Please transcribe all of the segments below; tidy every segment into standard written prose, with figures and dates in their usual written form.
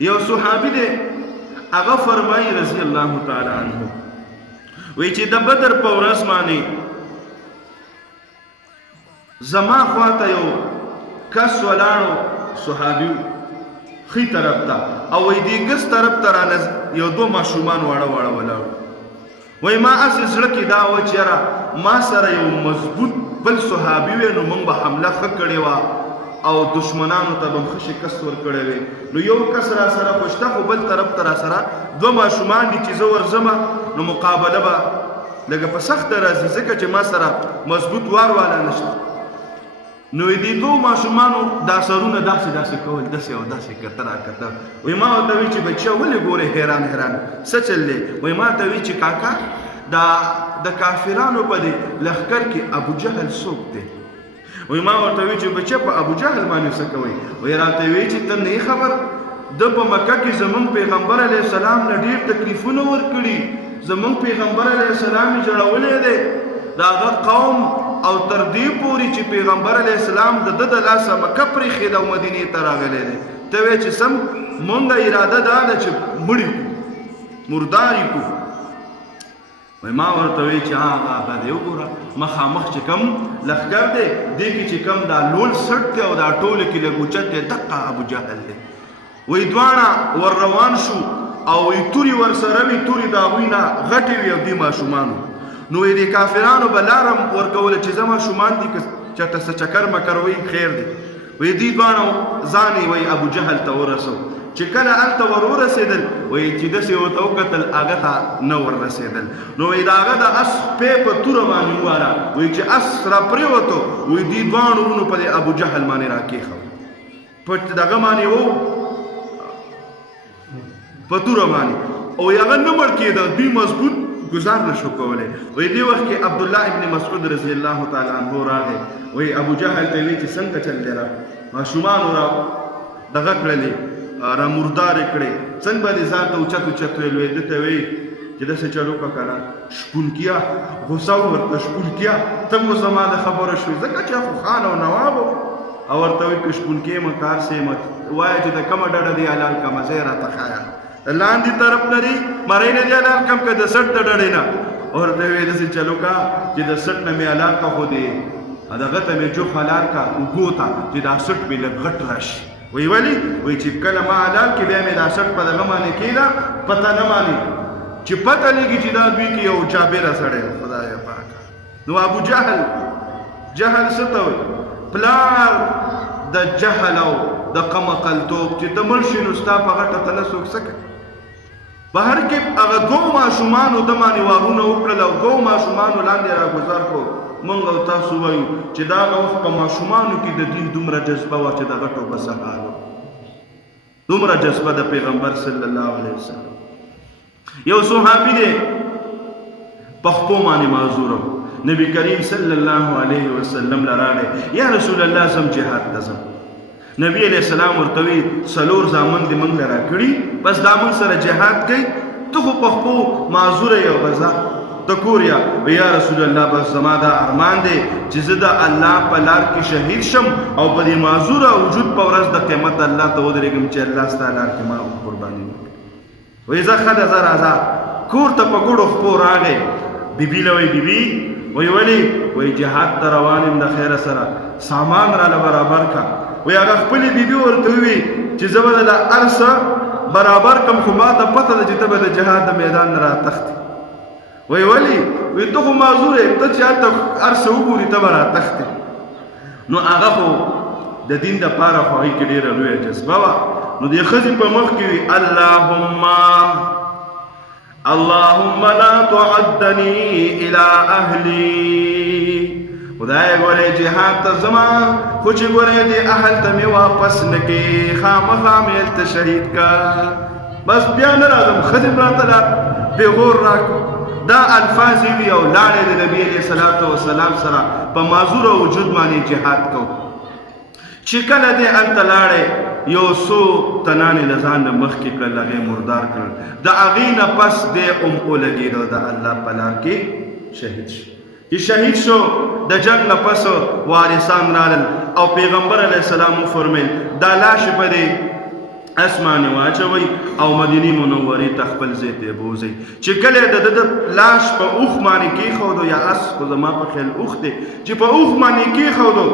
یو صحابي دی هغه فرمایي رضی الله تعالی عنه وی چې د بدر په ورځ باندې زما خواته یو کس ولاړو صحابي خي طرف ته او وی دې ګس طرف ته رانه یو دو ماشومان واړه واړه ولاړو وی ما اسې زړه کې دا و چې یاره ما سره یو مضبوط بل صحابي وی نو موږ به حمله ښه کړې وه او دشمنانو ته به م ښه شکست ورکړی وی نو یو کس را سره خو شته خو بل طرف ته را سره دوه ماشومان دي چې زه ورځمه نو مقابله به لږه په سخته راځي ځکه چې ما سره مضبوط وار والا نشته نو دې دوه ماشومانو دا سرونه داسې داسې کول داسې او داسې کته را کته وی ما ورته وی چې بچیه ولې ګورې حیران حیران څه چل دی وی ما ته وی چې کاکا د کافرانو په دې لښکر کې ابو جهل څوک دی وی ما ورته وی چې بچیه په ابو جهل باندې څه کوئ وی راته وی چې ته نه خبر د په مکه کې زمونږ پیغمبر علیه السلام نه ډېر تکلیفونه ورکړي زمونږ پیغمبر علیه السلام یې جوړولی دی د هغه قوم او تر دې پورې چې پیغمبر علیه السلام د ده د لاسه مکه پرېښېده او مدینې ته راغلی دی ته وایې چې سم مونږ اراده دا ده چې مړي کړو مردار یې کړو وی ما ورته وی چې هغه به دی وګوره مخامخ چې کم لښکر دی دې کې چې کم دا لول سټ دی او دا ټولو کې لږ اوچت دی دقه ابو جهل دی وی دواړه ور روان شو او وی تورې ورسره وي تورې د هغوی نه غټې وي او دې ماشومانو نو وی دې کافرانو به لاره ورکوله چې زه ماشومان دي که چېرته څه چکر مکر وی خیر دی وی دې دواړه ځان یې وی ابو جهل ته ورسو چې کله هلته ور ورسېدل وایي چې داسې ورته وکتل هغه ته نه ور رسېدل نو وایي د هغه د اس پی په توره باندې وواره وایي چې اس را پرېوتو وایي دې دواړو ورونو په دې ابو جهل باندې را کېښود په دغه باندې و په توره باندې او هغه نه مړ کېده دوی مضبوط گزار نشو کولی وایي دې وخت کې عبدالله ابن مسعود رضی الله تعالی عنه راغی وایي ابو جهل ته وایي چې څنګه چل دی را ماشومانو را دغه کړلې را مردارې کړې څنګه به دې ځان ته اوچت اوچت ویل وایي ده ته وایي چې داسې چل وکړه که نه شپونکیا غوسه ورته شپونکیا ته مو زما د خبره شوې ځکه چې خو خان او نواب او ورته وایي که شپونکې یم کار سیمه وایه چې د کومه ډډه دی حلال کمه ځای راته ښایه لاندې طرف نه دی مرۍ نه دی حلال کم که د سټ د ډډې نه ورته وایي داسې چل وکړه چې د سټ نه مې حلال که خو دی دغه ته مې جوخ حلال که اوږو ته چې دا سټ مې لږ غټ راشي وی ولی وی چې کله ما حلال کې بیا مې دا سټ په دغه باندې کېده پته نه ماني چې پته لګي چې دا دوی کې یو جابره سړی خدایه پاکه نو ابو جهل څه ته وایي پلار د جهل او د قمقلتوب چې ته مړ شي نو ستا په غټه ته نه څوک څه کوي بهر کې هغه دوو ماشومانو د باندې وارونه وکړل او دوو ماشومانو لاندې راګذار کړو مونږ او تاسو وایو چې دا هغه وخت په ماشومانو کې د دین دومره جذبه وه چې د غټو به سهار دومره جذبه د پیغمبر صلی الله علیه وسلم یو صحابي دی پخپو باندې معذور نبی کریم صلی الله علیه وسلم لراغی یا رسول الله زم جهاد ته ځم نبی علیہ السلام ورته وی څلور زامن دې موږ له راکړي بس دا موږ سره جهاد کوي ته خو پخپو معذوره یې بزه ته کور یا یا رسول الله بس زما دا ارمان دی چې زه د الله په لار کې شهید شم او په دې معذوره وجود په ورځ د قیامت الله ته ودرېږم چې الله ستا لار کې ما قرباني وکړي وایي زه ښه ده زه راځه کور ته په ګوډو خپو راغی بیبي له وایي بیبي وایي ولې وایي جهاد ته روان یم د خیره سره سامان راله برابر کا وایي هغه خپلې بیبي ورته ووي چې زه به دله هر څه برابر کړم خو ما ته پته ده چې ته به د جهاد د میدان نه راتښتې وی ولی وی ته خو معذور یې ته چې هلته هر څه وګوري ته به راتښتې نو هغه خو د دین دپاره خو هغې کې ډېره لویه جذبه وه نو دې ښځې په مخ کې وي اللهم لا تعدني الى اهلي خدای ګورې جهاد ته ځما خو چې ګورې دې اهل ته مې واپس نه کې خامخا مې هلته شهید کا بس بیا نه راځم ښځې مې راته دا پیغور راکړو دا الفاظ وی او لاړې د نبی علیه الصلاۃ والسلام سره په معذور وجود باندې جهاد کو چې کله دې هلته لاړې یو څو تنانې له ځان نه مخکې کړل هغې مردار کړل د هغې نه پس دې ولګېده د الله په لار کې شهید شو چې شهید شو د جنګ نه پس وارثان رالل او پیغمبر علیه السلام وفرمیل دا لاش به دې اسمان واچوي او مدینه منورې ته خپل ځای ته بوځي چې کله د لاش په اوخ باندې کېښودو یا اس خو زما په خیال اوخ دی چې په اوخ باندې کېښودو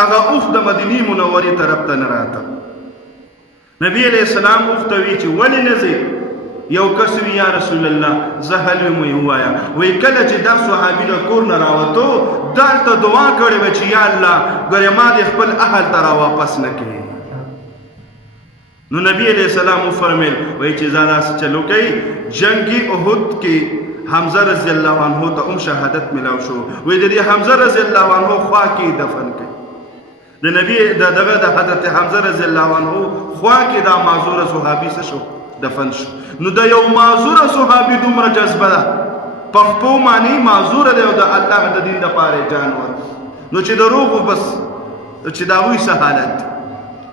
هغه اوخ د مدینه منورې طرف ته نه راته نبی علیہ السلام اوخ ته وی چې ولې نه ځې یو کس وی یا رسول الله زه حل مې ووایا وی کله چې دا صحابي د کور نه راوتو دلته دعا کړې وه چې یا الله ګورې ما دې خپل اهل ته راواپس نه کړې نو نبی علیہ السلام وفرمیل وی چې ځان داسې چلو کوي جنگي احد کې حمزه رضی الله عنه ته شهادت ملاو شو وی د دې حمزه رضی الله عنه خوا کې دفن کړي د نبی دغه د حضرت حمزه رضی الله عنه خوا کې دا معذور صحابي څه شو دفن شو نو د یو معذور صحابي دومره جذبه ده په خپو معنی معذور دی او د الله د دین دپاره جان ورکړي نو چې دروغو بس چې د هغوی څه حالت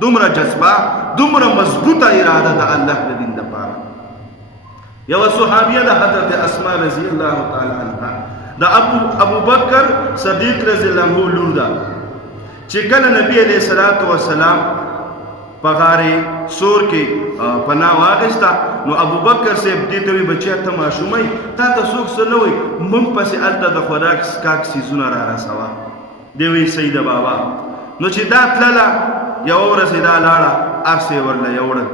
دومره جذبه دومره مضبوطه اراده د الله د دین دپاره یوه صحابیه د حضرت اسماء رضی الله تعالی عنها د ابو بکر صدیق رضی الله عنه لور ده چې کله نبی علیہ الصلوۃ والسلام په غارې سور کې پناه واخیسته نو ابو بکر صاحب دې ته وی بچیا ته ماشومۍ تا ته څوک څه نه وایي موږ پسې هلته د خوراک څښاک څیزونه را رسوه دی وی سیده بابا نو چې دا تلله یوه ورځ یې دا لاړه ارس یې ورله یوړل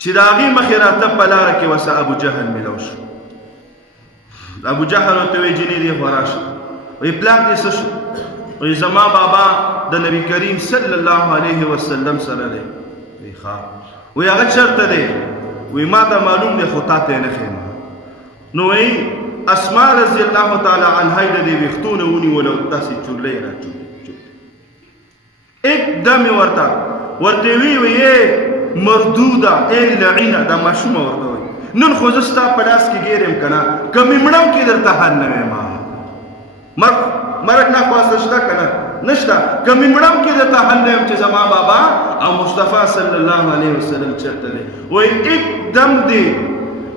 چې د هغې مخې راته په لاره کې ورسه ابو جهل میلاو شو ابو جهل ورته وی جینۍ دې خوا راشه وی پلار دې څه شو وی زما بابا د نبی کریم صلی الله علیه وسلم سره دی وی ښه وی هغه چېرته دی وی ما ته معلوم دی خو تا ته یې نه ښیم نو وی اسماء رضی الله تعالی عنها یې د دې ویښتونه ونیول او داسې چورلۍ یې راچولې एकदम ورته وی مردوده ای لعینه دا ماشومه ورته وی نن خو زه ستا په لاس کې ګیرم که نه که مې مړم کې درته حل نه ویم مرګ نه خواسته شته که نه نشته که مې مړم کې درته حل نه ویم چې زما بابا او مصطفی صلی الله علیه وسلم چېرته دی وی एकदम دی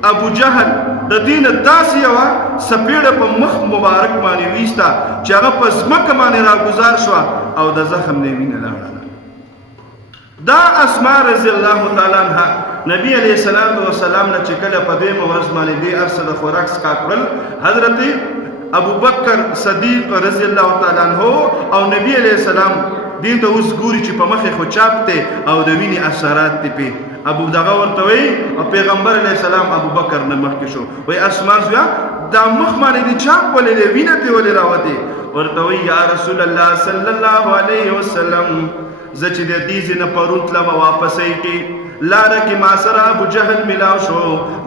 ابو جهل د دې نه داسې یوه سپېړه په مخ مبارک باندې ویسته چې هغه په ځمکه باندې راګزار شوه او د زخم نه وینه لاړله دا اسماء رضی الله تعالی عنها نبی علیہ السلام نه چې کله په دویمه ورځ باندې دې هر څه د خوراک څښاک کړل حضرت ابو بکر صدیق رضی الله تعالی عنه او نبی علیہ السلام دې ته اوس ګوري چې په مخې خو چاپ دی او د وینې اثرات دی پې ابو دغه ورته وی او پیغمبر علیہ السلام ابو بکر نه مخکې شو وی اسمان زویا دا مخ باندې دې چاپ ولې دی وینه دې ولې راوتې ورته وی یا رسول الله صلی الله علیه وسلم زه چې د دې ځای نه پرون تلم واپسۍ کې لاره کې ما سره ابو جهل ملاو شو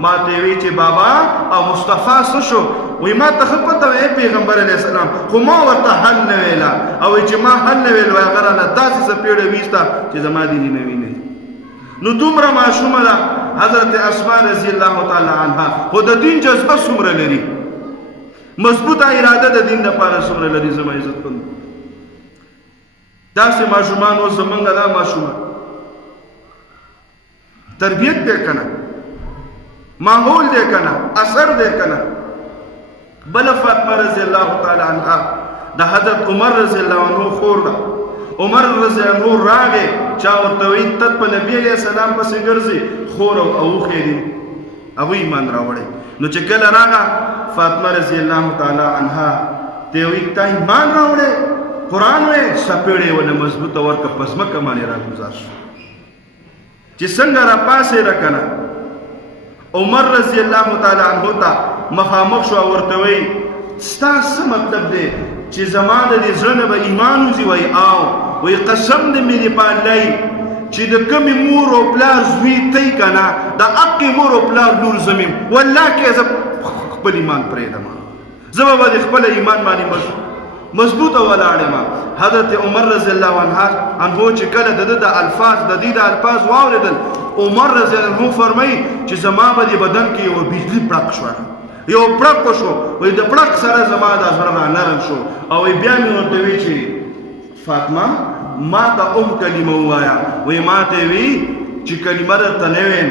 ما ته وی چې بابا او مصطفی څه شو وی ما ته ښه پته وی پیغمبر علیه السلام خو ما ورته حل نه ویله او چې ما حل نه ویل وی هغه رانه داسې څپېړه ویسته چې زما دیني نه وینئ نو دومره ماشومه ده حضرت اسماء رضی الله تعالی عنها خو د دین جذبه څومره لري مضبوطه اراده د دین دپاره څومره لري زما عزتمند داسې ماشومان اوس زمونږ دا ماشومان تربیت دی که نه ماحول دی که نه اثر دی که نه بله فاطمه رضی الله تعالی عنها د حضرت عمر رضی الله عنه خور ده عمر رضی الله عنه راغی چا ورته وی ته په نبي علیه السلام پسې ګرځې خور او اوښې دي هغوی ایمان راوړی نو چې کله راغه فاطمه رضی الله تعالی عنها ته وی تا ایمان راوړی قرآن وی سپېړې یې ونه مضبوطه ورکړه په ځمکه باندې راګزار شو چې څنګه راپاڅېده که نه عمر رضی الله تعالی عنه ته مخامخ شو او ورته وی ستا څه مطلب دی چې زما د دې زړه نه به ایمان وځي وی او وی قسم دې مې دې په الله چې د کومې مور او پلار زوی تی که نه د حقې مور او پلار لور زمیم والله کې زه خپل ایمان پرېږدم زه به د خپل ایمان باندې مضبوطه ولاړ یم حضرت عمر رضی الله عنه چې کله د دې د الفاظ واورېدل عمر رضی الله عنه فرمایي چې زما به د بدن کې یوه بجلي پړق شوه یو پړق وشو وایي د پړق سره زما دا زړه را نرم شو او بیا مې ورته وی چې فاطمه ما ته کلمه ووایه وایي ما ته وی چې کلمه درته نه ویم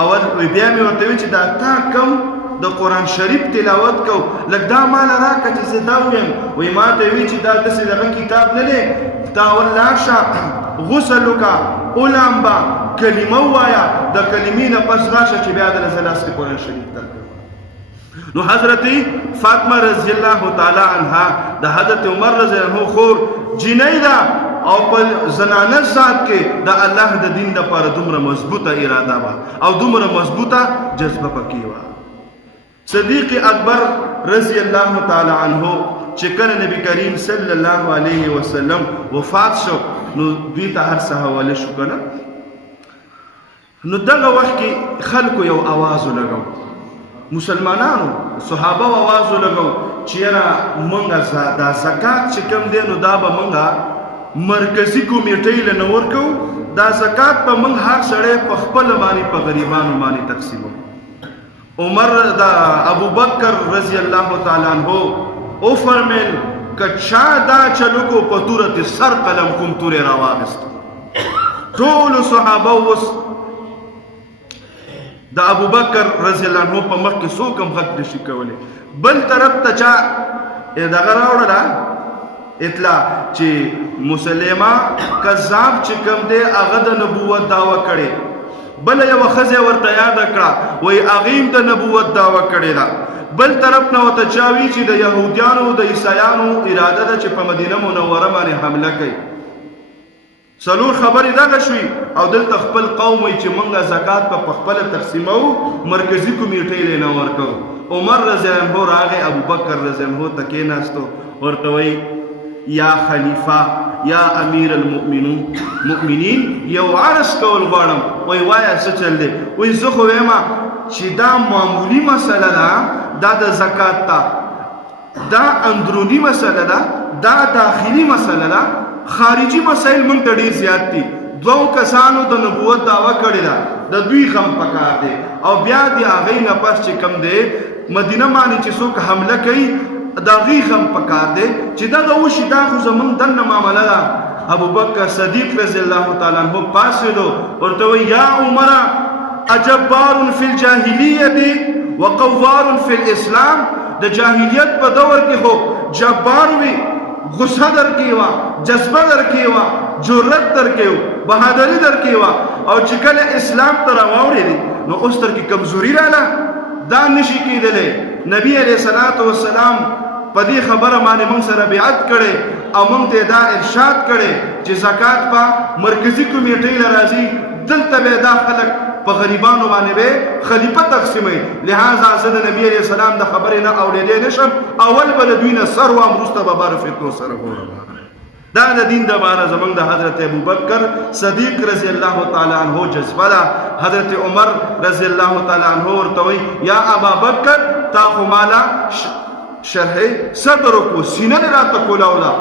اول بیا مې ورته وی چې دا تا کوم د قرآن شریف تلاوت کو لږ دا ماله راکړه چې زه دا ویم وایي ما ته وی چې دا داسې دغه کتاب نه دی تا اول لاړ شه غسل وکړه ولامبه کلمه ووایا د کلمې نه پس راشه چې بیا دله زه لاس کې قرآن شریف درکړم. نو حضرت فاطمه رضی الله تعالی عنها د حضرت عمر رضی الله عنه خور جنۍ ده او په زنانه ذات کې د الله د دین دپاره دومره مضبوطه اراده وه او دومره مضبوطه جذبه پکې وه. صدیق اکبر رضی الله تعالی عنه چې کله نبی کریم صلی الله علیه وسلم وفات شو نو دوی ته هر څه حواله شو که نه. نو دغه وخت کې خلکو یو آواز ولګو، مسلمانانو صحابه آواز ولګو چې یاره مونږ دا زکات چې کوم دی نو دا به مونږ مرکزي کمیټۍ له نه ورکوو، دا زکات به مونږ هر سړی په خپله باندې په غریبانو باندې تقسیمو. عمر دا ابو بکر رضی الله تعالی عنہ او فرمیل که چا دا چلو کو په تورت سر قلم کوم تورې راواغست. ټولو صحابه اوس د ابو بکر رضی الله عنه په مخ کې څوک هم غږ نشي کولی. بل طرف ته چا دغه راوړله اطلاع چې مسلمه کذاب چې کوم دی هغه د نبوت دعوه کړې، بل یوه ښځه ورته یاده کړه وایي هغې هم د نبوت دعوه کړې ده. بل طرف نه ورته چا وي چې د یهودیانو د عیسایانو اراده ده چې په مدینه منوره باندې حمله کوي. څلور خبرې دغه شوي او دلته خپل قوم وایي چې موږ زکات په خپله تقسیموو، مرکزي کمیټۍ یې نه ورکوو. عمر رضی الله عنه راغی، ابو بکر رضی الله عنه ته کېناستو، ورته وایي یا خلیفه یا امیر المؤمنین یو عرض کول غواړم. وایي وایه څه چل دی؟ وایي زه خو ویمه چې دا معمولي مسله ده، دا د زکات ته دا اندروني مسله ده، دا داخلي مسله ده، خارجي مسایل موږ ته ډېر زیات دي. دوو کسانو د نبوت دعوه کړې ده، د دوی غم پکار دی او بیا د هغې نه پس چې کوم دی مدینه باندې چې څوک حمله کوي د هغې غم پکار دی چې دغه وشي. دا خو زموږ دننه معامله ده. ابو بکر صدیق رضی الله تعالی عنه پاڅېدو، ورته وایي یا عمره اجبار فی الجاهلیت وقوار فی الاسلام. د جاهلیت په دور کې خو جبار وي، غصه درکې وه، جذبه درکې وه، جرأت درکې و، بهادري درکې وه، او چې کله اسلام ته راواوړېدې نو اوس درکې کمزوري راله. دا نشي کېدلی. نبی علیه الصلاة والسلام په دې خبره باندې موږ سره بیعت کړی او موږ ته دا ارشاد کړی چې زکات په مرکزي کمیټۍ له راځي، دلته به دا خلک په غریبانو باندې به خلیفه تقسیموي. لہذا زه د نبی علیه السلام د خبرې نه اورېدی نشم، اول به د دوی نه سر وام، وروسته به باره فتنو سره ګورم. دا د دین دپاره زموږ د حضرت ابوبکر صدیق رضی الله تعالی عنه جذبه ده. حضرت عمر رضی الله تعالی عنه ورته وایي یا ابابکر تا خو ماله شرح صدر وکړو، سینه دې راته کولاوله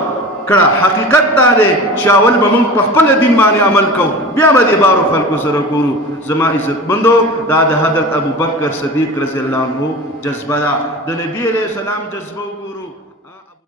کړه. حقیقت دا دی چې اول به موږ په خپل دین باندې عمل کوو، بیا به دې بارو خلکو سره کوو. زما عزتمندو دا د حضرت ابوبکر صدیق رضی الله عنه جذبه ده. د نبي علیه السلام جذبه